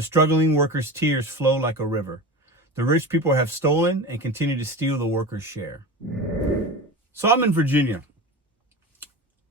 The struggling workers' tears flow like a river. The rich people have stolen and continue to steal the workers' share. So I'm in Virginia.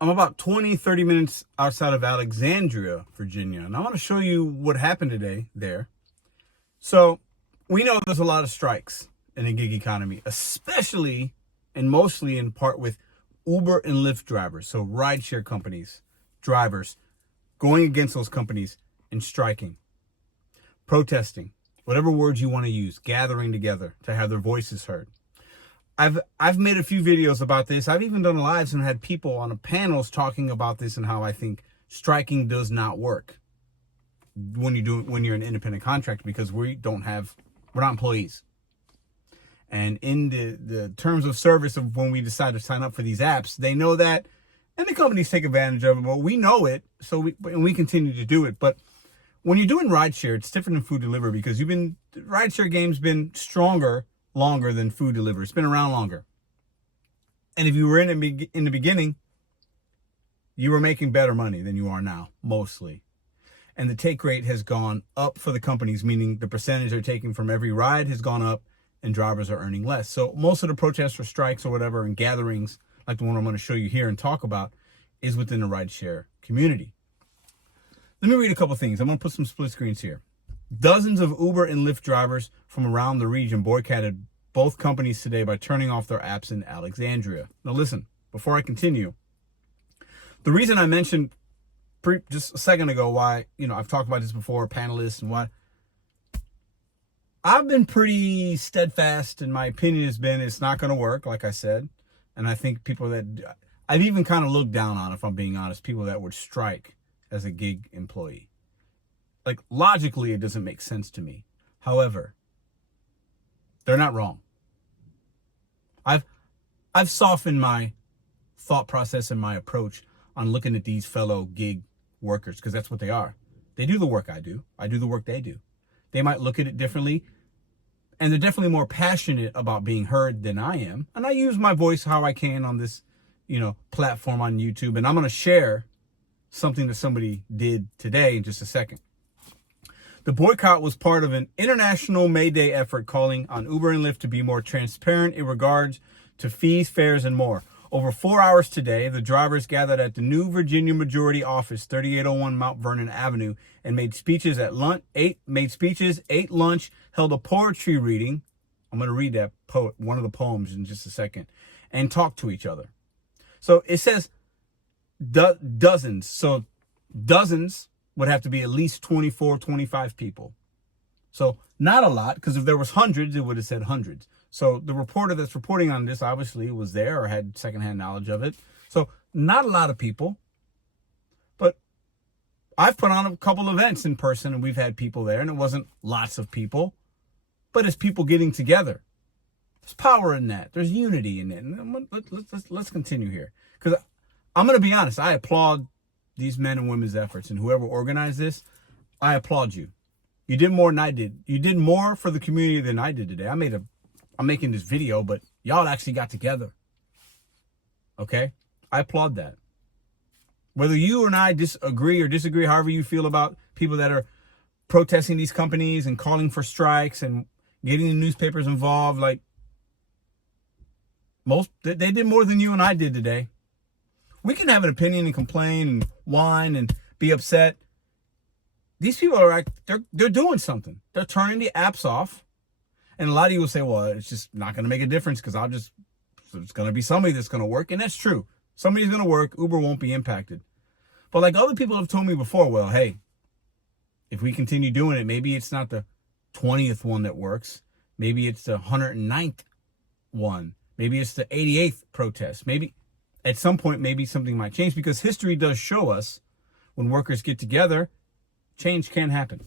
I'm about 30 minutes outside of Alexandria, Virginia. And I want to show you what happened today there. So we know there's a lot of strikes in the gig economy, especially and mostly in part with Uber and Lyft drivers. So rideshare companies, drivers going against those companies and striking, protesting, whatever words you want to use, gathering together to have their voices heard. I've made a few videos about this. I've even done lives and had people on panels talking about this and how I think striking does not work when you're an independent contractor, because we're not employees. And in the terms of service of when we decide to sign up for these apps, they know that, and the companies take advantage of it. Well, we know it, and we continue to do it. But when you're doing rideshare, it's different than food delivery, because the rideshare game's been longer than food delivery. It's been around longer. And if you were in the beginning, you were making better money than you are now, mostly. And the take rate has gone up for the companies, meaning the percentage they're taking from every ride has gone up and drivers are earning less. So most of the protests or strikes or whatever and gatherings, like the one I'm going to show you here and talk about, is within the rideshare community. Let me read a couple things. I'm going to put some split screens here. Dozens of Uber and Lyft drivers from around the region boycotted both companies today by turning off their apps in Alexandria. Now listen, before I continue, the reason I mentioned just a second ago why, I've talked about this before, panelists and what, I've been pretty steadfast, and my opinion has been it's not going to work, like I said. And I think I've even kind of looked down on, if I'm being honest, people that would strike as a gig employee. Like, logically, it doesn't make sense to me. However, they're not wrong. I've softened my thought process and my approach on looking at these fellow gig workers, because that's what they are. They do the work I do. I do the work they do. They might look at it differently, and they're definitely more passionate about being heard than I am. And I use my voice how I can on this, platform on YouTube. And I'm going to share something that somebody did today in just a second. The boycott was part of an international May Day effort calling on Uber and Lyft to be more transparent in regards to fees, fares, and more. Over 4 hours today, the drivers gathered at the new Virginia Majority Office, 3801 Mount Vernon Avenue, and made speeches, ate lunch, held a poetry reading. I'm going to read one of the poems in just a second, and talked to each other. So it says dozens. So dozens would have to be at least 24, 25 people. So not a lot, because if there was hundreds, it would have said hundreds. So the reporter that's reporting on this obviously was there or had secondhand knowledge of it. So not a lot of people. But I've put on a couple events in person, and we've had people there, and it wasn't lots of people, but it's people getting together. There's power in that. There's unity in it. And let's continue here, because I'm going to be honest. I applaud these men and women's efforts, and whoever organized this, I applaud you. You did more than I did. You did more for the community than I did today. I'm making this video, but y'all actually got together. Okay? I applaud that. Whether you and I disagree, however you feel about people that are protesting these companies and calling for strikes and getting the newspapers involved, like, they did more than you and I did today. We can have an opinion and complain and whine and be upset. These people they're doing something. They're turning the apps off. And a lot of you will say, well, it's just not going to make a difference, because there's going to be somebody that's going to work. And that's true. Somebody's going to work. Uber won't be impacted. But like other people have told me before, well, hey, if we continue doing it, maybe it's not the 20th one that works. Maybe it's the 109th one. Maybe it's the 88th protest. Maybe at some point, maybe something might change, because history does show us when workers get together, change can happen.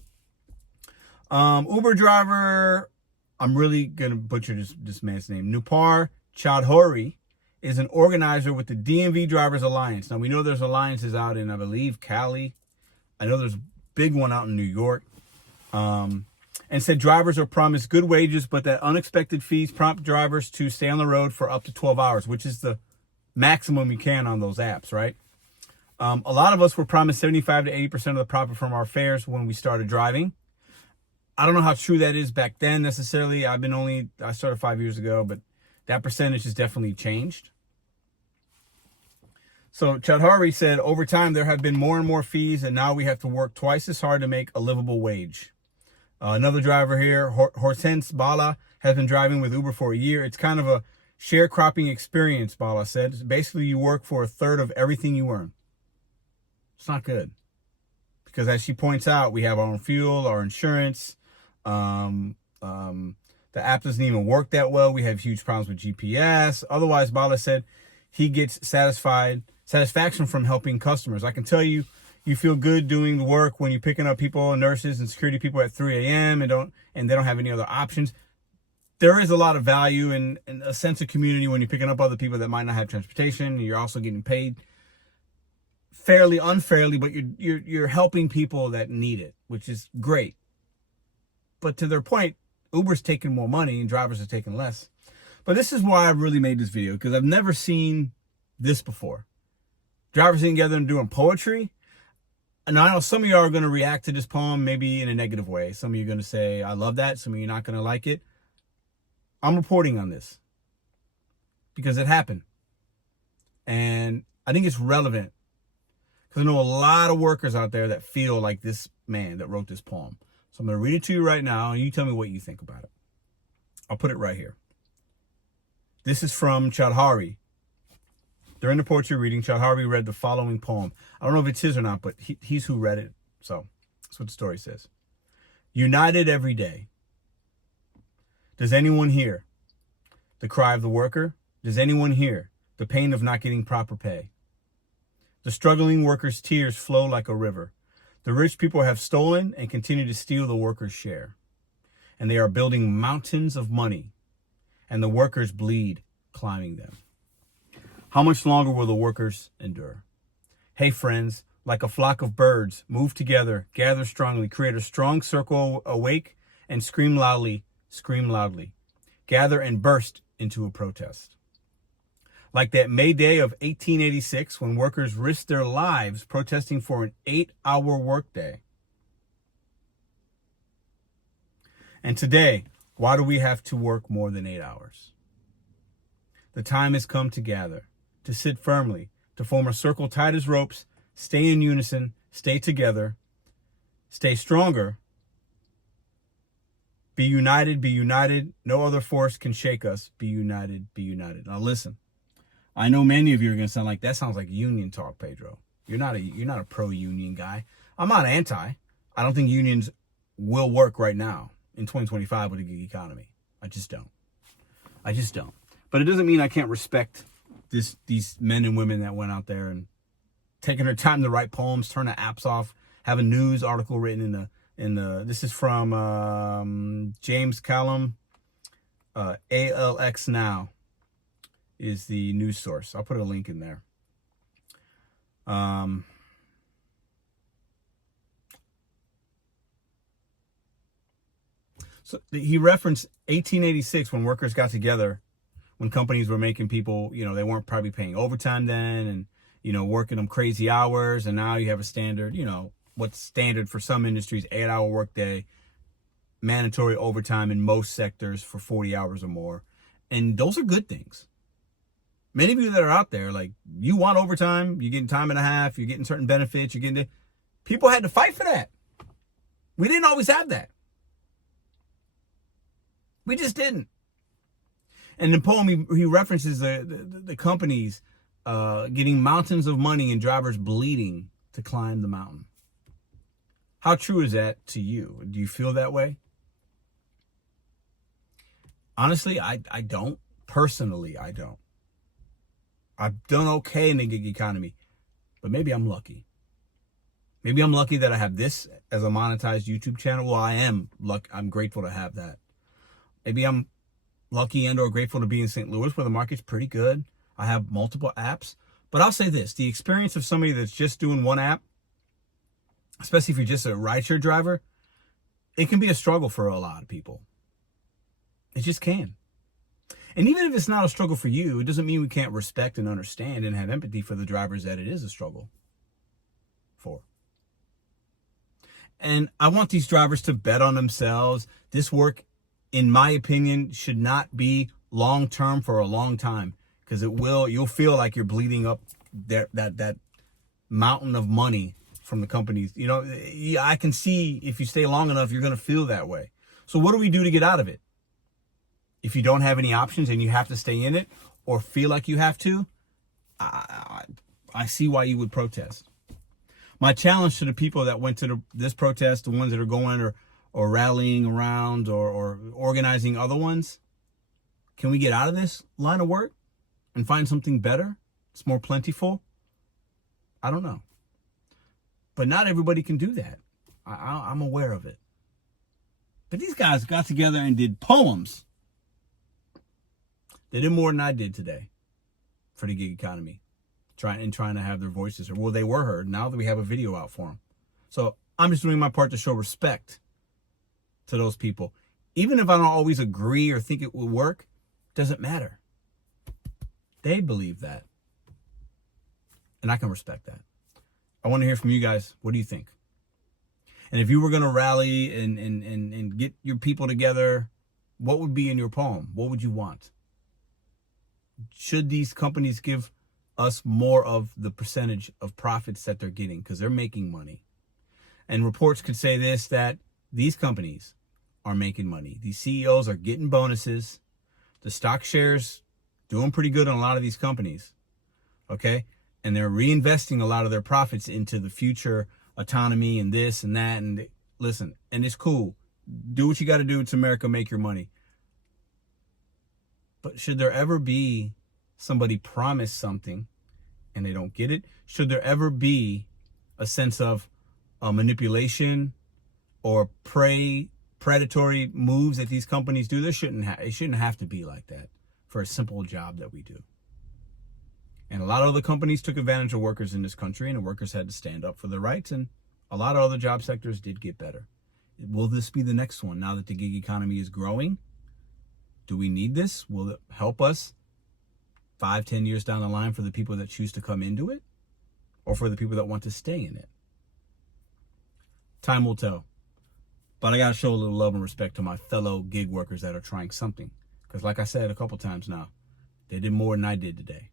Uber driver, I'm really going to butcher this man's name. Nupar Chaudhuri is an organizer with the DMV Drivers Alliance. Now, we know there's alliances out in, I believe, Cali. I know there's a big one out in New York. And said drivers are promised good wages, but that unexpected fees prompt drivers to stay on the road for up to 12 hours, which is the maximum you can on those apps, right? A lot of us were promised 75 to 80% of the profit from our fares when we started driving. I don't know how true that is back then necessarily. I started 5 years ago, but that percentage has definitely changed. So Chowdhury said, over time, there have been more and more fees, and now we have to work twice as hard to make a livable wage. Another driver here, Hortense Bala, has been driving with Uber for a year. It's kind of a sharecropping experience, Bala said. Basically, you work for a third of everything you earn. It's not good. Because as she points out, we have our own fuel, our insurance. The app doesn't even work that well. We have huge problems with GPS. Otherwise, Bala said he gets satisfaction from helping customers. I can tell you, you feel good doing the work when you're picking up people, nurses and security people at 3 a.m. and they don't have any other options. There is a lot of value and a sense of community when you're picking up other people that might not have transportation. You're also getting paid fairly, unfairly, but you're helping people that need it, which is great. But to their point, Uber's taking more money and drivers are taking less. But this is why I really made this video, because I've never seen this before. Drivers getting together and doing poetry. And I know some of y'all are going to react to this poem maybe in a negative way. Some of you are going to say, I love that. Some of you are not going to like it. I'm reporting on this because it happened. And I think it's relevant because I know a lot of workers out there that feel like this man that wrote this poem. So I'm going to read it to you right now, and you tell me what you think about it. I'll put it right here. This is from Chowdhury. During the poetry reading, Chowdhury read the following poem. I don't know if it's his or not, but he's who read it. So that's what the story says. United every day. Does anyone hear the cry of the worker? Does anyone hear the pain of not getting proper pay? The struggling worker's tears flow like a river. The rich people have stolen and continue to steal the workers' share. And they are building mountains of money, and the workers bleed climbing them. How much longer will the workers endure? Hey, friends, like a flock of birds, move together, gather strongly, create a strong circle, awake, and scream loudly, scream loudly. Gather and burst into a protest. Like that May Day of 1886, when workers risked their lives protesting for an 8-hour workday. And today, why do we have to work more than 8 hours? The time has come to gather, to sit firmly, to form a circle tight as ropes, stay in unison, stay together, stay stronger. Be united. No other force can shake us. Be united, be united. Now listen, I know many of you are going to sound like, that sounds like union talk, Pedro. You're not a pro-union guy. I'm not anti. I don't think unions will work right now in 2025 with a gig economy. I just don't. But it doesn't mean I can't respect these men and women that went out there and taking their time to write poems, turn the apps off, have a news article written in the this is from James Callum. ALX Now is the news source. I'll put a link in there. So he referenced 1886 when workers got together, when companies were making people, they weren't probably paying overtime then and, working them crazy hours. And now you have a standard, what's standard for some industries, 8-hour workday, mandatory overtime in most sectors for 40 hours or more. And those are good things. Many of you that are out there, like, you want overtime, you're getting time and a half, you're getting certain benefits, people had to fight for that. We didn't always have that. We just didn't. And in the poem, he references the companies getting mountains of money and drivers bleeding to climb the mountain. How true is that to you? Do you feel that way? Honestly, I don't. Personally, I don't. I've done okay in the gig economy, but maybe I'm lucky. Maybe I'm lucky that I have this as a monetized YouTube channel. Well, I am lucky. I'm grateful to have that. Maybe I'm lucky and or grateful to be in St. Louis where the market's pretty good. I have multiple apps. But I'll say this, the experience of somebody that's just doing one app, especially if you're just a rideshare driver, it can be a struggle for a lot of people. It just can. And even if it's not a struggle for you, it doesn't mean we can't respect and understand and have empathy for the drivers that it is a struggle for. And I want these drivers to bet on themselves. This work, in my opinion, should not be long-term for a long time, because you'll feel like you're bleeding up that mountain of money from the companies. You know, I can see if you stay long enough, you're going to feel that way. So what do we do to get out of it? If you don't have any options and you have to stay in it or feel like you have to, I see why you would protest. My challenge to the people that went to this protest, the ones that are going or rallying around or organizing other ones, can we get out of this line of work and find something better? It's more plentiful. I don't know. But not everybody can do that. I'm aware of it. But these guys got together and did poems. They did more than I did today for the gig economy, trying to have their voices heard. Well, they were heard now that we have a video out for them. So I'm just doing my part to show respect to those people. Even if I don't always agree or think it will work, doesn't matter. They believe that. And I can respect that. I want to hear from you guys. What do you think? And if you were going to rally and get your people together, what would be in your poem? What would you want? Should these companies give us more of the percentage of profits that they're getting, because they're making money? And reports could say this, that these companies are making money. These CEOs are getting bonuses. The stock shares doing pretty good on a lot of these companies. Okay? And they're reinvesting a lot of their profits into the future autonomy and this and that. And listen, and it's cool. Do what you got to do. It's America. Make your money. But should there ever be somebody promise something and they don't get it? Should there ever be a sense of manipulation or predatory moves that these companies do? It shouldn't have to be like that for a simple job that we do. And a lot of other companies took advantage of workers in this country, and the workers had to stand up for their rights, and a lot of other job sectors did get better. Will this be the next one now that the gig economy is growing? Do we need this? Will it help us 5-10 years down the line for the people that choose to come into it, or for the people that want to stay in it? Time will tell. But I got to show a little love and respect to my fellow gig workers that are trying something. Because like I said a couple times now, they did more than I did today.